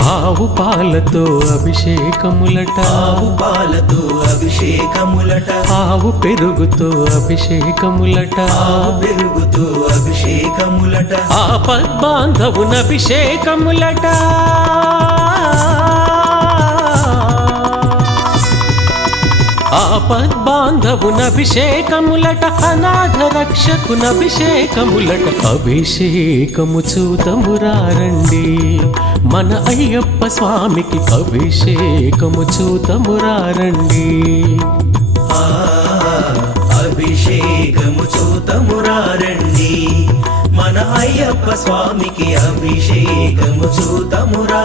ఆవు పాలతో అభిషేకములట, ఆవు పాలతో అభిషేకములట, ఆవు పెరుగుతో అభిషేకములట, ఆవు పెరుగుతో అభిషేకములట, ఆపద్బాంధవున అభిషేకములట, ఆపద్బాంధవున అభిషేకములట, అనాథ రక్షకున అభిషేకములట. అభిషేకము చూతమురారండి, మన అయ్యప్ప స్వామికి అభిషేకము చూతమురారండి. అభిషేకము చూతమురారండి, మన అయ్యప్ప స్వామికి అభిషేకము చూతమురా